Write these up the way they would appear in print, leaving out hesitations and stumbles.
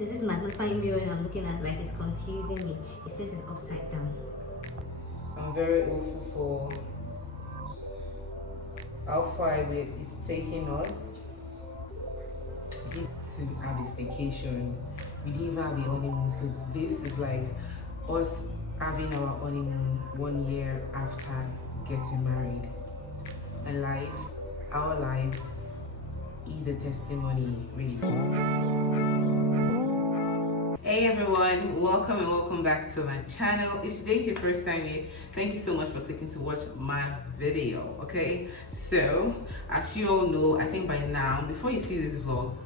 This is magnifying mirror and I'm looking at, like, it's confusing me. It seems it's upside down. I'm very hopeful for how far away it's taking us. We did to have a staycation. We didn't even have a honeymoon, so this is like us having our honeymoon 1 year after getting married. And our life is a testimony, really. Hey everyone, welcome and welcome back to my channel. If today is your first time here, thank you so much for clicking to watch my video. Okay, so as you all know, I think by now, before you see this vlog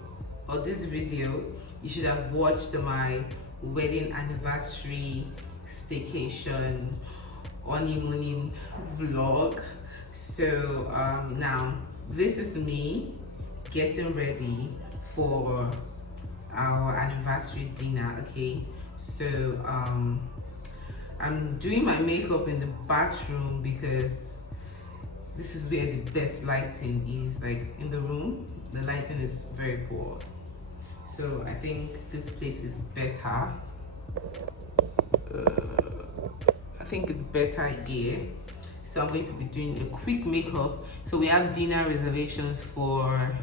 or this video, you should have watched my wedding anniversary staycation honeymooning vlog. So now this is me getting ready for our anniversary dinner. Okay, so I'm doing my makeup in the bathroom because this is where the best lighting is. Like in the room, the lighting is very poor, so I think this place is better. I think it's better here. So I'm going to be doing a quick makeup. So we have dinner reservations for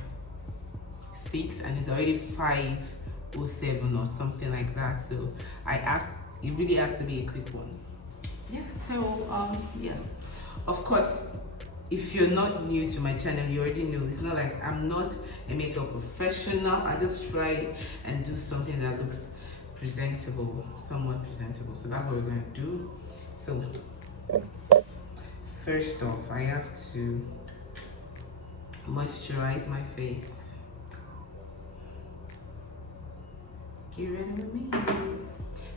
6 and it's already 5:07 or something like that. So it really has to be a quick one. Yeah, so yeah. Of course, if you're not new to my channel, you already know it's not like I'm not a makeup professional. I just try and do something that looks presentable, somewhat presentable. So that's what we're gonna do. So first off, I have to moisturize my face. Get ready with me.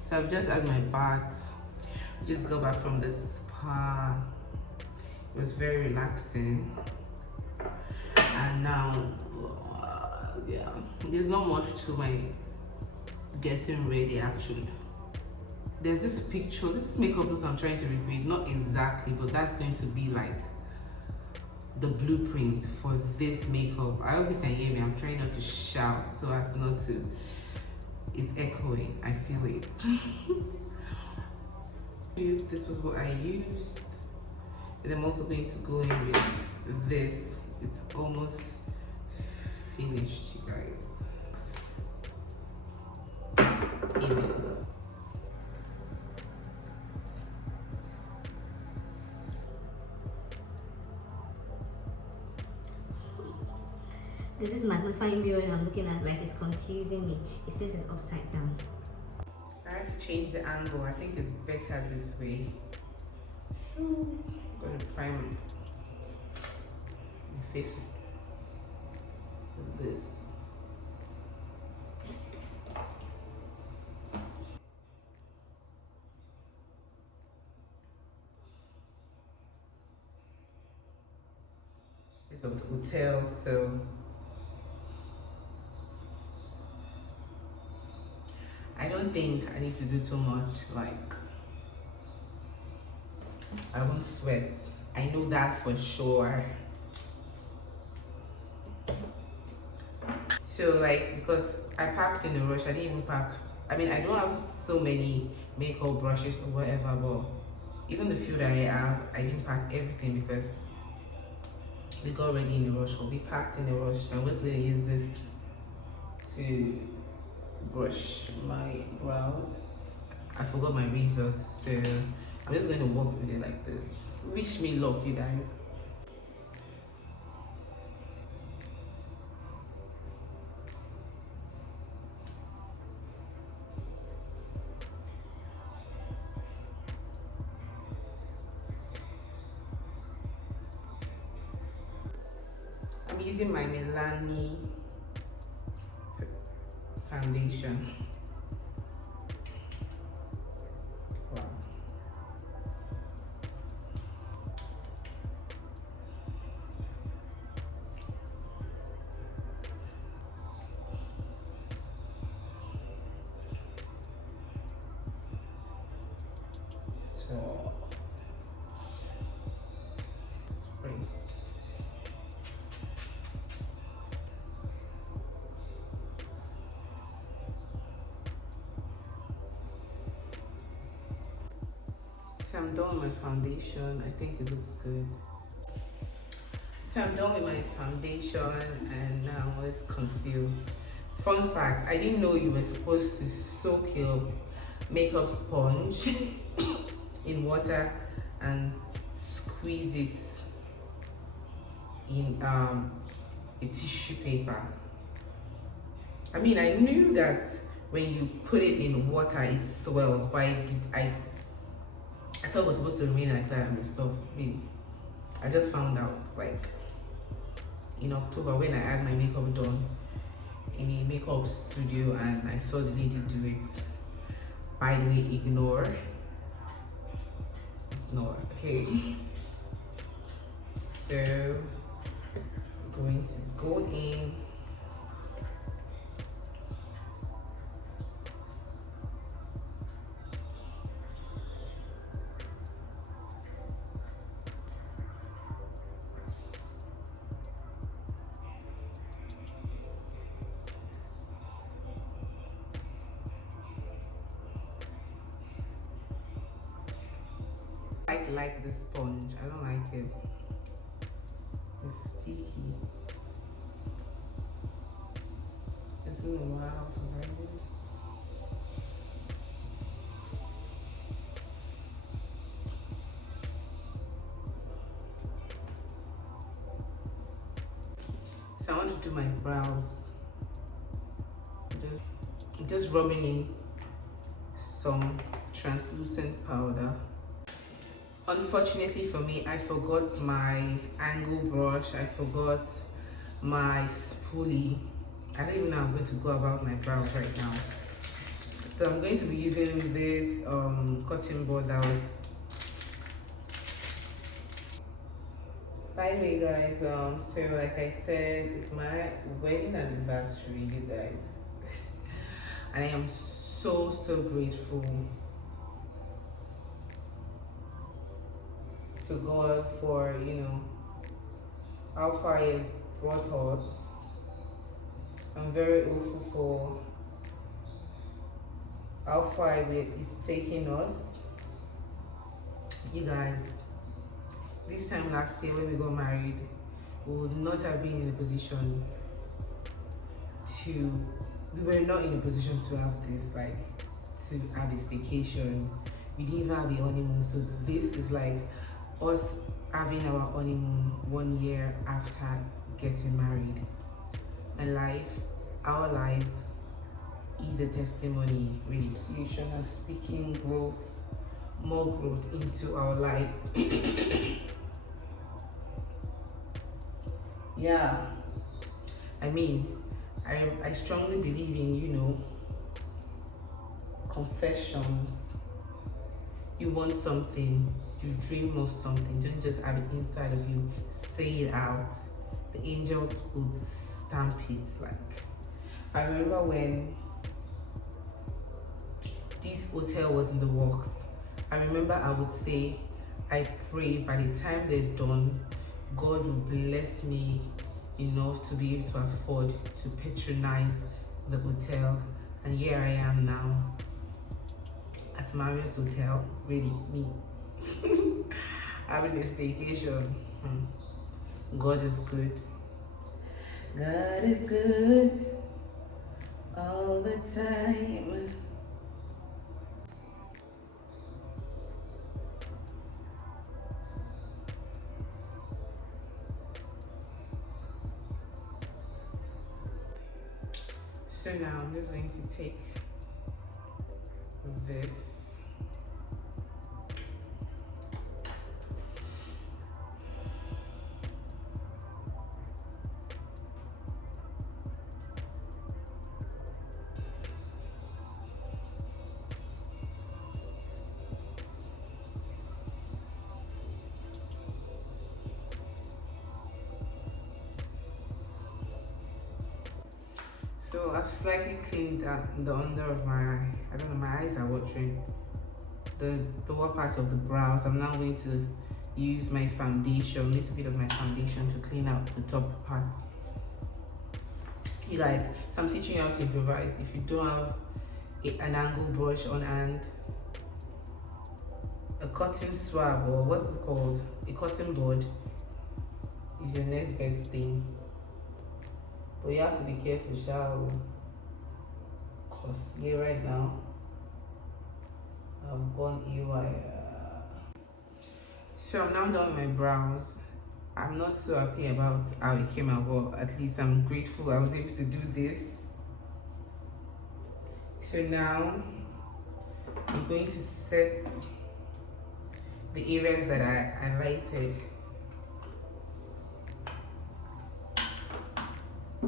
So I've just had my bath. Just got back from the spa. It was very relaxing. And now, yeah, there's not much to my getting ready actually. There's this picture, this makeup look I'm trying to recreate, not exactly, but that's going to be like the blueprint for this makeup. I hope you can hear me. I'm trying not to shout so as not to. It's echoing, I feel it. This was what I used. And I'm also going to go in with this. It's almost finished, you guys. Amen. This is magnifying mirror and I'm looking at, like, it's confusing me. It seems it's upside down. I had to change the angle. I think it's better this way. I'm going to prime my face with this. It's of the hotel, so I don't think I need to do too much. Like, I won't sweat. I know that for sure. So like, because I packed in a rush, I didn't even pack. I mean, I don't have so many makeup brushes or whatever, but even the few that I have, I didn't pack everything because we got ready in a rush, or we packed in a rush. So I'm just gonna use this to brush my brows. I forgot my razors, so I'm just going to walk with it like this. Wish me luck, you guys. I'm using my Milani foundation. Wow. So spray. So I'm done with my foundation. I think it looks good. So I'm done with my foundation and now let's conceal. Fun fact, I didn't know you were supposed to soak your makeup sponge in water and squeeze it in a tissue paper. I mean, I knew that when you put it in water it swells, but I thought it was supposed to remain like that and be soft. Really, I just found out like in October when I had my makeup done in a makeup studio and I saw the lady do it. By the way, ignore, okay? So I'm going to go in. I like the sponge. I don't like it. It's sticky. It's been a while since I did it. So I want to do my brows. Just rubbing in some translucent powder. Unfortunately for me, I forgot my angle brush. I forgot my spoolie. I don't even know how I'm going to go about my brows right now. So I'm going to be using this cotton bud that was. By the way, guys, so like I said, it's my wedding anniversary, you guys. I am so grateful to God for, how far He has brought us. I'm very hopeful for how far He's taking us. You guys, this time last year when we got married, we would not have been in a position we were not in a position to have this, like, to have a staycation. We didn't even have a honeymoon, so this is like us having our honeymoon 1 year after getting married. And our life is a testimony, really. Association and speaking growth, more growth into our lives. Yeah, I mean, I strongly believe in, confessions. You want something, you dream of something, don't just have it inside of you, say it out. The angels would stamp it. Like, I remember when this hotel was in the works, I remember I would say, I pray by the time they're done, God will bless me enough to be able to afford to patronize the hotel. And here I am now at Marriott's Hotel, really, me having a staycation. God is good. God is good all the time. So now I'm just going to take this. So I've slightly cleaned the under of my eye. I don't know, my eyes are watering. The lower part of the brows. I'm now going to use my foundation, a little bit of my foundation to clean out the top part. You guys, so I'm teaching you how to improvise. If you don't have an angle brush on hand, a cotton swab, or what's it called, a cotton board, is your next best thing. But you have to be careful, shall, cause yeah, right now I've gone EY. So I'm now done with my brows. I'm not so happy about how it came out, but at least I'm grateful I was able to do this. So now I'm going to set the areas that I highlighted.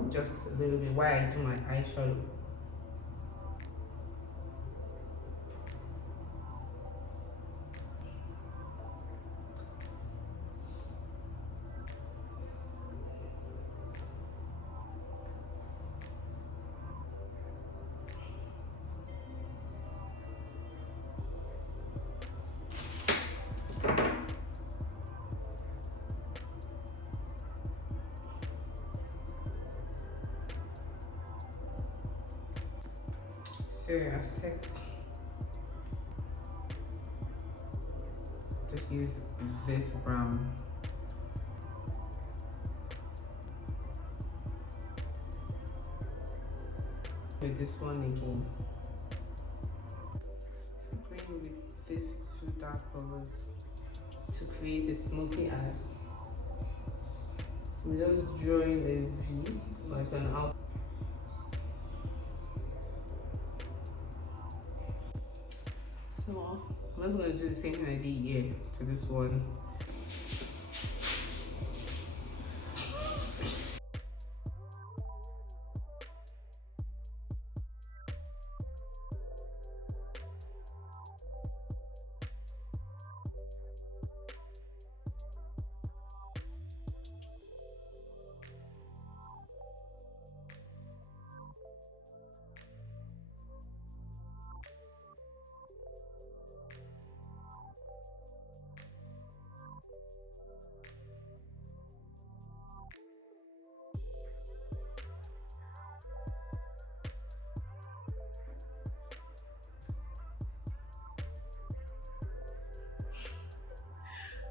Just a little bit while I do my eyeshadow. So I've set, just use this brown. With this one again. So I'm going with these two dark colors to create a smoky eye. I'm just drawing a V, like an out. So I'm just going to do the same thing I did here to this one.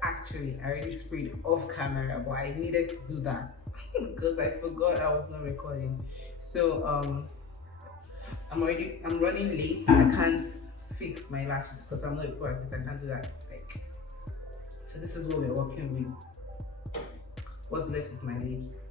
Actually, I already sprayed off camera, but I needed to do that because I forgot I was not recording. So I'm running late. I can't fix my lashes because I'm not a pro artist. I can't do that. Like, so this is what we're working with. What's left is my lips.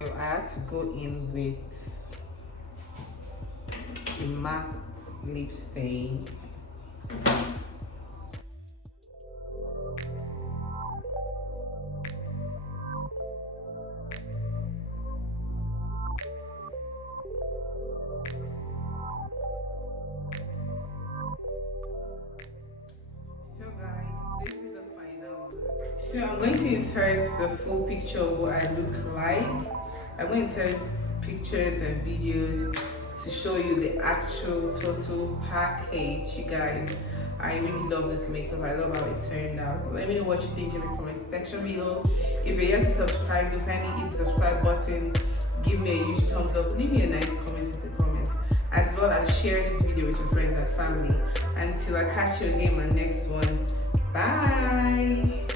So I had to go in with a matte lip stain. So guys, this is the final look. So I'm going to insert the full picture of what I look like. I'm going to send pictures and videos to show you the actual total package, you guys. I really love this makeup. I love how it turned out. Let me know what you think in the comment section below. If you're yet to subscribe, you kindly hit the subscribe button. Give me a huge thumbs up. Leave me a nice comment in the comments, as well as share this video with your friends and family. Until I catch you again in my next one. Bye.